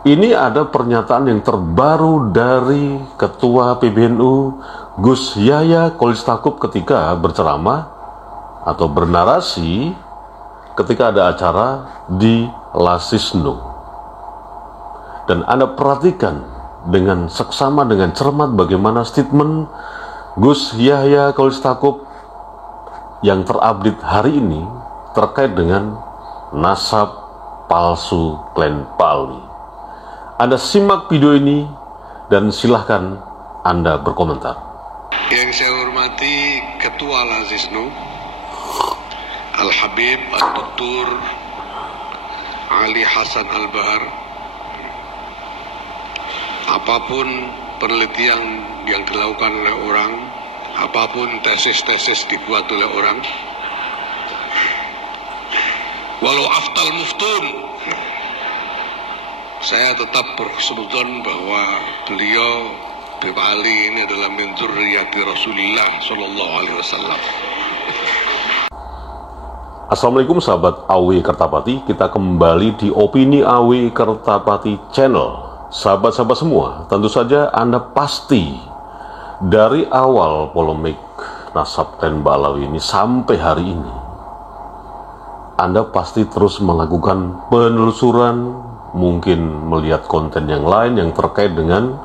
Ini ada pernyataan yang terbaru dari Ketua PBNU Gus Yahya Kholilistakuf ketika berceramah atau bernarasi ketika ada acara di Lasisnu. Dan Anda perhatikan dengan seksama, dengan cermat bagaimana statement Gus Yahya Kholilistakuf yang terupdate hari ini terkait dengan nasab palsu klan Pak Alwi. Anda simak video ini dan silahkan Anda berkomentar. Yang saya hormati Ketua Lasisnu Al-Habib Ad-Duktur Ali Hasan Al-Bahar, apapun penelitian yang dilakukan oleh orang, apapun tesis-tesis dibuat oleh orang, walau aftal muftun, saya tetap bersebutan bahwa beliau Habib Ali ini adalah min dzurriyyati Rasulillah sallallahu alaihi wasallam. Assalamualaikum sahabat AW Kertapati, kita kembali di Opini AW Kertapati Channel. Sahabat-sahabat semua, tentu saja Anda pasti dari awal polemik nasab klan Ba'alawi ini sampai hari ini, Anda pasti terus melakukan penelusuran, mungkin melihat konten yang lain yang terkait dengan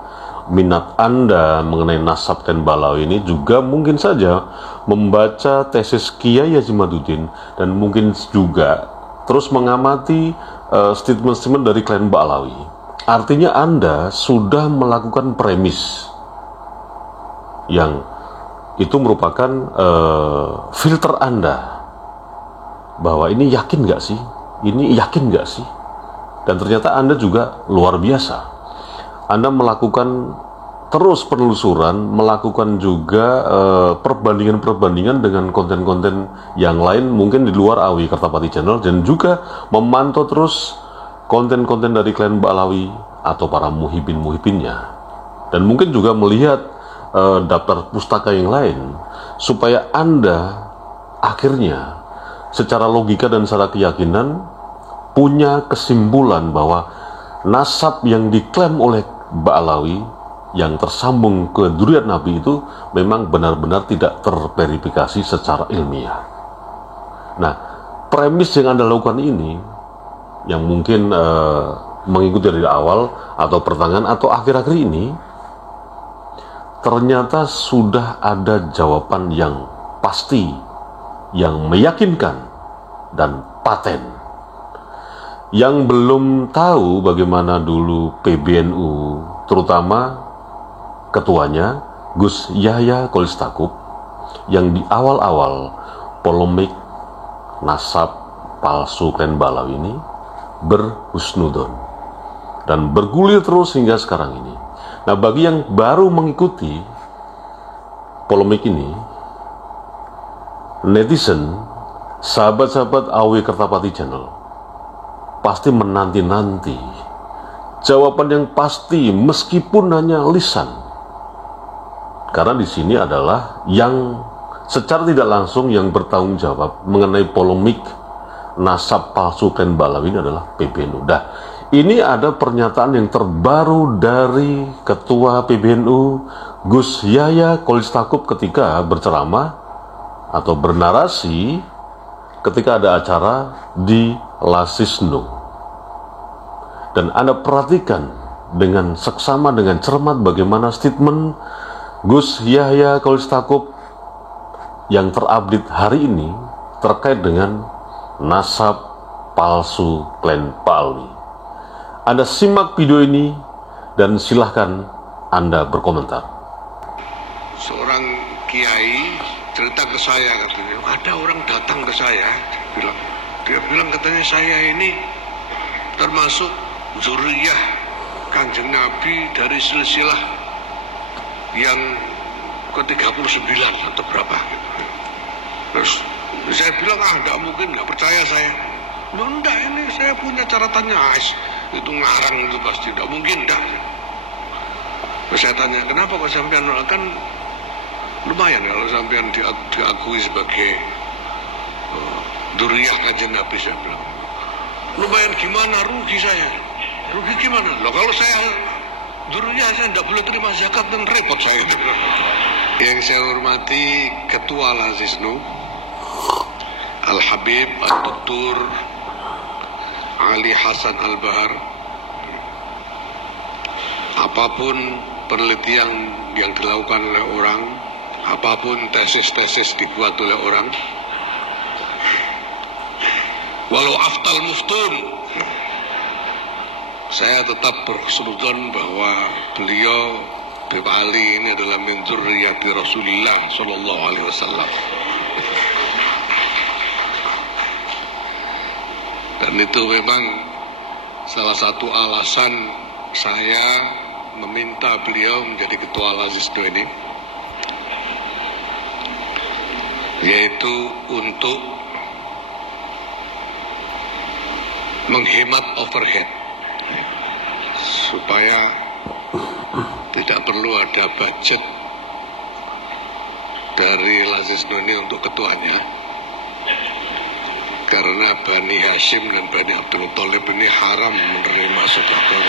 minat Anda mengenai nasab klan Ba'alawi ini, juga mungkin saja membaca tesis Kiai Haji Madudin, dan mungkin juga terus mengamati statement-statement dari klan Ba'alawi. Artinya Anda sudah melakukan premis yang itu merupakan filter Anda bahwa ini yakin gak sih? Ini yakin gak sih? Dan ternyata Anda juga luar biasa. Anda melakukan terus penelusuran, melakukan juga perbandingan-perbandingan dengan konten-konten yang lain mungkin di luar AW Kertapati Channel, dan juga memantau terus konten-konten dari klan Ba'alawi atau para muhibin-muhibinnya, dan mungkin juga melihat daftar pustaka yang lain, supaya Anda akhirnya secara logika dan secara keyakinan punya kesimpulan bahwa nasab yang diklaim oleh Ba'alawi yang tersambung ke dzurriyyat Nabi itu memang benar-benar tidak terverifikasi secara ilmiah. Nah, premis yang Anda lakukan ini, yang mungkin mengikuti dari awal atau pertengahan atau akhir-akhir ini, ternyata sudah ada jawaban yang pasti, yang meyakinkan dan paten. Yang belum tahu bagaimana dulu PBNU, terutama ketuanya Gus Yahya Kholilistakuf, yang di awal-awal polemik nasab palsu klan Ba'alawi ini berhusnudon dan bergulir terus hingga sekarang ini. Nah, bagi yang baru mengikuti polemik ini, netizen, sahabat-sahabat AW Kertapati Channel pasti menanti-nanti jawaban yang pasti meskipun hanya lisan. Karena di sini adalah yang secara tidak langsung yang bertanggung jawab mengenai polemik nasab palsu klan Ba'alawi ini adalah PBNU. Dah, ini ada pernyataan yang terbaru dari Ketua PBNU Gus Yahya Kholilistakuf ketika berceramah atau bernarasi ketika ada acara di Lasisnu. Dan Anda perhatikan dengan seksama, dengan cermat bagaimana statement Gus Yahya Kholilistakuf yang terupdate hari ini terkait dengan nasab palsu klan Pak Alwi. Anda simak video ini dan silahkan Anda berkomentar. Seorang kiai cerita ke saya, katanya ada orang datang ke saya, dia bilang katanya saya ini termasuk dzurriyyah Kanjeng Nabi dari silsilah yang ke-39 atau berapa gitu. Terus saya bilang, enggak mungkin, enggak percaya saya. Loh, enggak, ini saya punya catatannya, itu ngarang itu pasti, enggak mungkin, enggak. Terus saya tanya, kenapa kok sampean, kan lumayan kalau sampean diakui sebagai dzurriyyah Kanjeng Nabi, saya bilang. Lumayan gimana, rugi saya. rugi gimana? Loh kalau saya zuriyah saya tidak boleh terima zakat dan repot saya. Yang saya hormati Ketua Al-Aziznu Al-Habib Al-Dr. Ali Hasan Al-Bahar, apapun penelitian yang dilakukan oleh orang, apapun tesis-tesis dibuat oleh orang, walau aftal muftun, saya tetap berhusnuzon bahwa beliau Habib Ali ini adalah min dzurriyyati Rasulillah sallallahu alaihi wasallam. Dan itu memang salah satu alasan saya meminta beliau menjadi Ketua Al-Aziznu ini, yaitu untuk menghemat overhead supaya tidak perlu ada budget dari Al-Aziznu ini untuk ketuanya, karena Bani Hashim dan Bani Abdul Thalib ini haram menerima sedekah.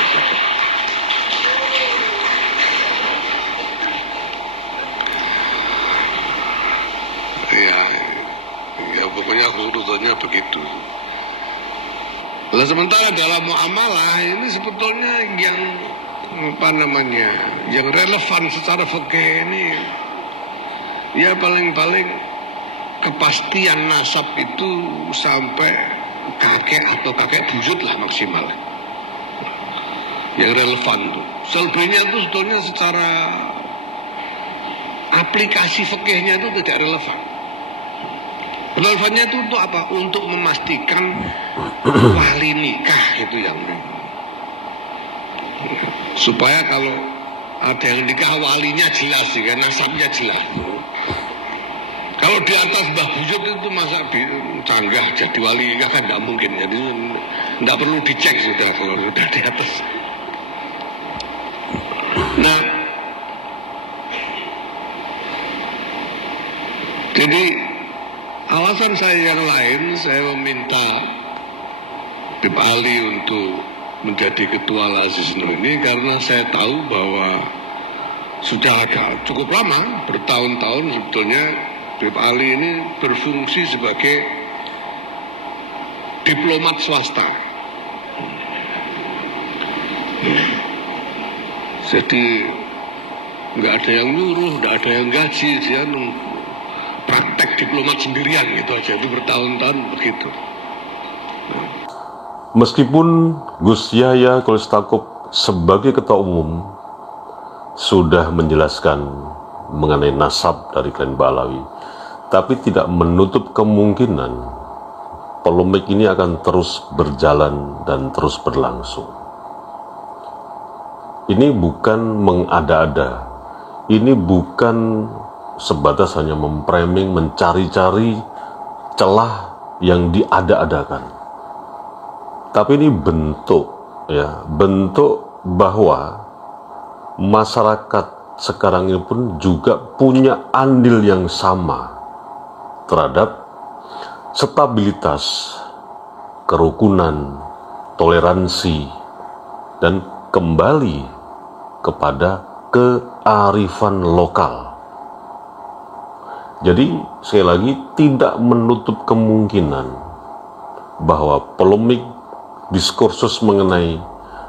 Ya pokoknya kesurutannya begitu. Nah, sementara dalam muamalah ini sebetulnya yang yang relevan secara fikih ini ya paling-paling kepastian nasab itu sampai kakek atau kakek buyut lah maksimal. Yang relevan tuh. Selebihnya itu sebetulnya secara aplikasi fikihnya itu tidak relevan. Relevannya itu untuk apa? Untuk memastikan wali nikah itu yang supaya kalau ada yang nikah walinya jelas, ya, nasabnya jelas. Kalau di atas mbah buyut itu masa canggah jadi wali nikah kan tidak mungkin, jadi tidak perlu dicek sudah kalau sudah di atas. Nah, jadi alasan saya yang lain, saya meminta Habib Ali untuk menjadi Ketua Al-Aziznu ini karena saya tahu bahwa sudah ada cukup lama, bertahun-tahun sebetulnya Habib Ali ini berfungsi sebagai diplomat swasta. Jadi nggak ada yang nyuruh, nggak ada yang gaji, dia praktek diplomat sendirian gitu aja, itu bertahun-tahun begitu. Meskipun Gus Yahya Kholilistakuf sebagai Ketua Umum sudah menjelaskan mengenai nasab dari klan Ba'alawi, tapi tidak menutup kemungkinan polemik ini akan terus berjalan dan terus berlangsung. Ini bukan mengada-ada, ini bukan sebatas hanya memframing, mencari-cari celah yang diada-adakan. Tapi ini bentuk bahwa masyarakat sekarang ini pun juga punya andil yang sama terhadap stabilitas, kerukunan, toleransi, dan kembali kepada kearifan lokal. Jadi sekali lagi tidak menutup kemungkinan bahwa polemik diskursus mengenai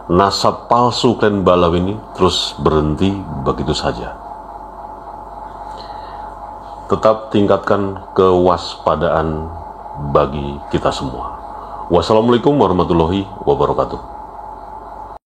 nasab palsu klan Ba'alawi ini terus berhenti begitu saja. Tetap tingkatkan kewaspadaan bagi kita semua. Wassalamualaikum warahmatullahi wabarakatuh.